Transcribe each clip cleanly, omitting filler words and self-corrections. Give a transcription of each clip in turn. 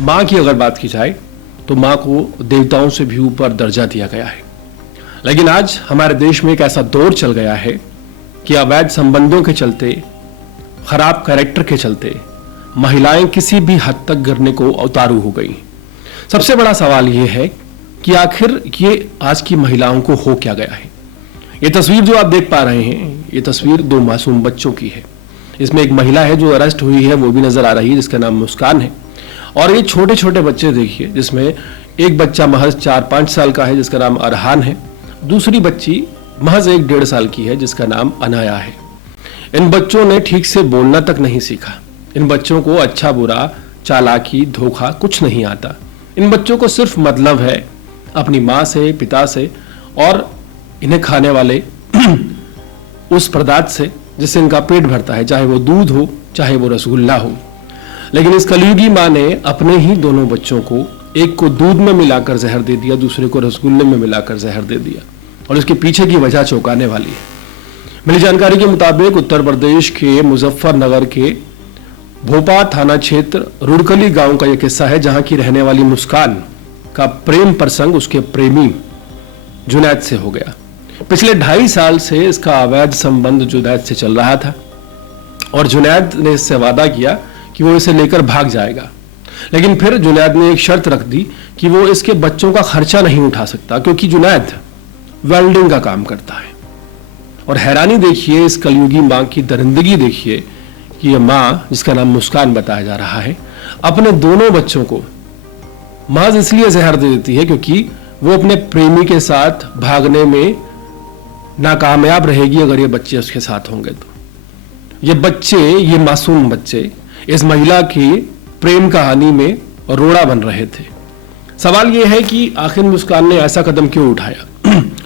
माँ की अगर बात की जाए तो माँ को देवताओं से भी ऊपर दर्जा दिया गया है। लेकिन आज हमारे देश में एक ऐसा दौर चल गया है कि अवैध संबंधों के चलते, खराब कैरेक्टर के चलते महिलाएं किसी भी हद तक गिरने को उतारू हो गई। सबसे बड़ा सवाल यह है कि आखिर ये आज की महिलाओं को हो क्या गया है। ये तस्वीर जो आप देख पा रहे हैं, ये तस्वीर 2 मासूम बच्चों की है। इसमें एक महिला है जो अरेस्ट हुई है, वो भी नजर आ रही है, जिसका नाम मुस्कान है। और ये छोटे छोटे बच्चे देखिए, जिसमें एक बच्चा महज 4-5 साल का है जिसका नाम अरहान है, दूसरी बच्ची महज 1-1.5 साल की है जिसका नाम अनाया है। इन बच्चों ने ठीक से बोलना तक नहीं सीखा। इन बच्चों को अच्छा बुरा, चालाकी, धोखा कुछ नहीं आता। इन बच्चों को सिर्फ मतलब है अपनी माँ से, पिता से और इन्हें खाने वाले उस पदार्थ से जिससे इनका पेट भरता है, चाहे वो दूध हो, चाहे वो रसगुल्ला हो। लेकिन इस कलयुगी माँ ने अपने ही दोनों बच्चों को, एक को दूध में मिलाकर जहर दे दिया, दूसरे को रसगुल्ले में मिलाकर जहर दे दिया। और इसके पीछे की वजह चौंकाने वाली है। मिली जानकारी के मुताबिक उत्तर प्रदेश के मुजफ्फरनगर के भोपा थाना क्षेत्र रुड़कली गांव का यह किस्सा है, जहां की रहने वाली मुस्कान का प्रेम प्रसंग उसके प्रेमी जुनैद से हो गया। पिछले 2.5 साल से इसका अवैध संबंध जुनैद से चल रहा था और जुनैद ने इससे वादा किया कि वो इसे लेकर भाग जाएगा। लेकिन फिर जुनैद ने एक शर्त रख दी कि वो इसके बच्चों का खर्चा नहीं उठा सकता, क्योंकि जुनैद वेल्डिंग का काम करता है। और हैरानी देखिए, इस कलयुगी माँ की दरिंदगी देखिए कि ये माँ, जिसका नाम मुस्कान बताया जा रहा है, अपने दोनों बच्चों को महज इसलिए जहर दे देती है क्योंकि वो अपने प्रेमी के साथ भागने में नाकामयाब रहेगी अगर ये बच्चे उसके साथ होंगे तो। ये बच्चे, ये मासूम बच्चे इस महिला की प्रेम कहानी में रोड़ा बन रहे थे। सवाल ये है कि आखिर मुस्कान ने ऐसा कदम क्यों उठाया।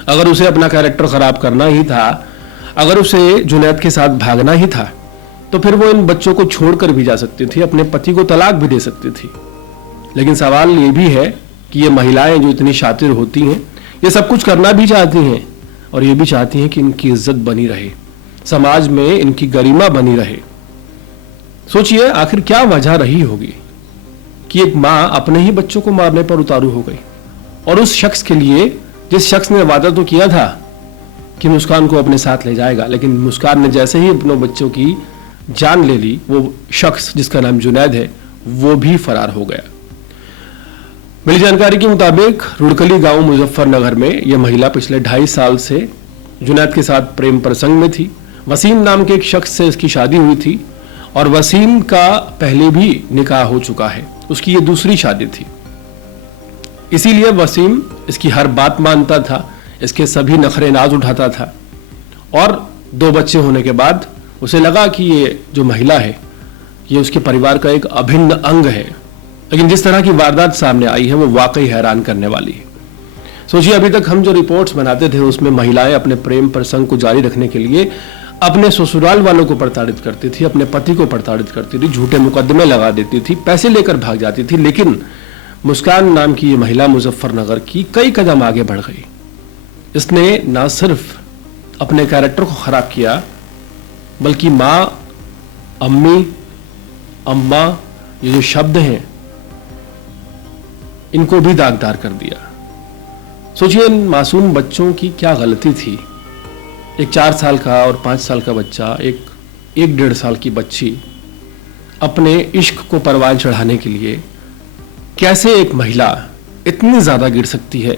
अगर उसे अपना कैरेक्टर खराब करना ही था, अगर उसे जुनैद के साथ भागना ही था, तो फिर वो इन बच्चों को छोड़कर भी जा सकती थी, अपने पति को तलाक भी दे सकती थी। लेकिन सवाल ये भी है कि ये महिलाएं जो इतनी शातिर होती हैं, ये सब कुछ करना भी चाहती हैं और ये भी चाहती हैं कि इनकी इज्जत बनी रहे, समाज में इनकी गरिमा बनी रहे। सोचिए आखिर क्या वजह रही होगी कि एक माँ अपने ही बच्चों को मारने पर उतारू हो गई, और उस शख्स के लिए जिस शख्स ने वादा तो किया था कि मुस्कान को अपने साथ ले जाएगा, लेकिन मुस्कान ने जैसे ही अपने बच्चों की जान ले ली, वो शख्स जिसका नाम जुनैद है वो भी फरार हो गया। मिली जानकारी के मुताबिक रुड़कली गांव मुजफ्फरनगर में यह महिला पिछले 2.5 साल से जुनैद के साथ प्रेम प्रसंग में थी। वसीम नाम के एक शख्स से इसकी शादी हुई थी और वसीम का पहले भी निकाह हो चुका है, उसकी ये दूसरी शादी थी। इसीलिए वसीम इसकी हर बात मानता था, इसके सभी नखरे नाज उठाता था, और 2 बच्चे होने के बाद उसे लगा कि ये जो महिला है ये उसके परिवार का एक अभिन्न अंग है। लेकिन जिस तरह की वारदात सामने आई है वो वाकई हैरान करने वाली है। सोचिए, अभी तक हम जो रिपोर्ट्स बनाते थे उसमें महिलाएं अपने प्रेम प्रसंग को जारी रखने के लिए अपने ससुराल वालों को प्रताड़ित करती थी, अपने पति को प्रताड़ित करती थी, झूठे मुकदमे लगा देती थी, पैसे लेकर भाग जाती थी। लेकिन मुस्कान नाम की ये महिला मुजफ्फरनगर की कई कदम आगे बढ़ गई। इसने ना सिर्फ अपने कैरेक्टर को खराब किया, बल्कि माँ, अम्मी, अम्मा, ये जो शब्द हैं इनको भी दागदार कर दिया। सोचिए इन मासूम बच्चों की क्या गलती थी। एक 4 साल का और 5 साल का बच्चा, एक 1-1.5 साल की बच्ची अपने इश्क को परवान चढ़ाने के लिए कैसे एक महिला इतनी ज्यादा गिर सकती है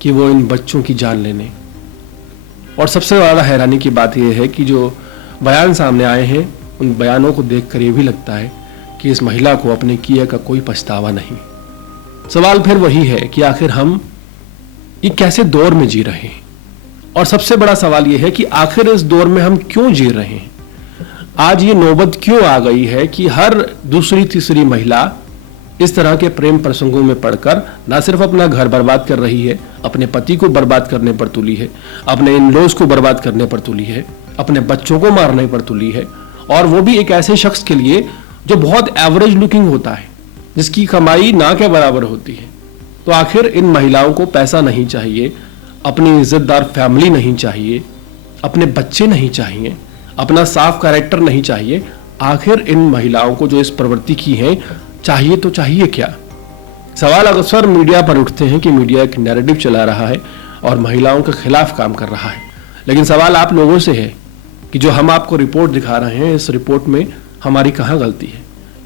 कि वो इन बच्चों की जान लेने। और सबसे ज्यादा हैरानी की बात यह है कि जो बयान सामने आए हैं उन बयानों को देखकर यह भी लगता है कि इस महिला को अपने किए का कोई पछतावा नहीं। सवाल फिर वही है कि आखिर हम ये कैसे दौर में जी रहे हैं, और सबसे बड़ा सवाल यह है कि आखिर इस दौर में हम क्यों जी रहे हैं। आज ये नौबत क्यों आ गई है कि हर दूसरी तीसरी महिला इस तरह के प्रेम प्रसंगों में पड़कर ना सिर्फ अपना घर बर्बाद कर रही है, अपने पति को बर्बाद करने पर तुली है, अपने इन लॉज को बर्बाद करने पर तुली है, अपने बच्चों को मारने पर तुली है, और वो भी एक ऐसे शख्स के लिए जो बहुत एवरेज लुकिंग होता है, जिसकी कमाई ना के बराबर होती है। तो आखिर इन महिलाओं को पैसा नहीं चाहिए, अपनी इज्जतदार फैमिली नहीं चाहिए, अपने बच्चे नहीं चाहिए, अपना साफ कैरेक्टर नहीं चाहिए। आखिर इन महिलाओं को जो इस प्रवृत्ति की है चाहिए तो चाहिए क्या? सवाल अक्सर मीडिया पर उठते हैं कि मीडिया एक नैरेटिव चला रहा है और महिलाओं के खिलाफ काम कर रहा है, लेकिन सवाल आप लोगों से है कि जो हम आपको रिपोर्ट दिखा रहे हैं, इस रिपोर्ट में हमारी कहाँ गलती है?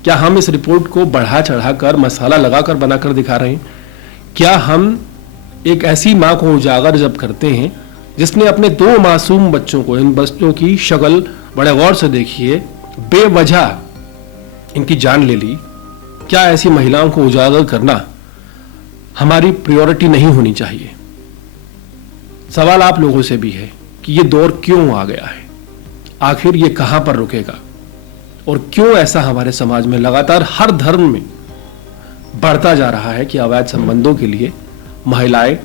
क्या हम इस रिपोर्ट को बढ़ा चढ़ाकर, मसाला लगाकर बनाकर दिखा रहे हैं? क्या हम एक ऐसी माँ को उजागर जब करते हैं जिसने अपने 2 मासूम बच्चों को, इन बच्चों की शक्ल बड़े गौर से देखिए, बेवजह इनकी जान ले ली, क्या ऐसी महिलाओं को उजागर करना हमारी प्रायोरिटी नहीं होनी चाहिए? सवाल आप लोगों से भी है कि ये दौर क्यों आ गया है, आखिर ये कहां पर रुकेगा और क्यों ऐसा हमारे समाज में लगातार हर धर्म में बढ़ता जा रहा है कि अवैध संबंधों के लिए महिलाएं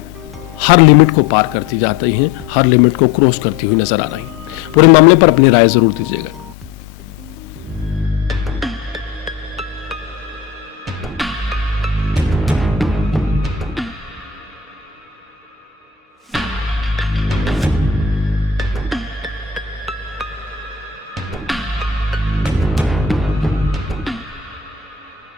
हर लिमिट को पार करती जाती हैं, हर लिमिट को क्रॉस करती हुई नजर आ रही हैं। पूरे मामले पर अपनी राय जरूर दीजिएगा।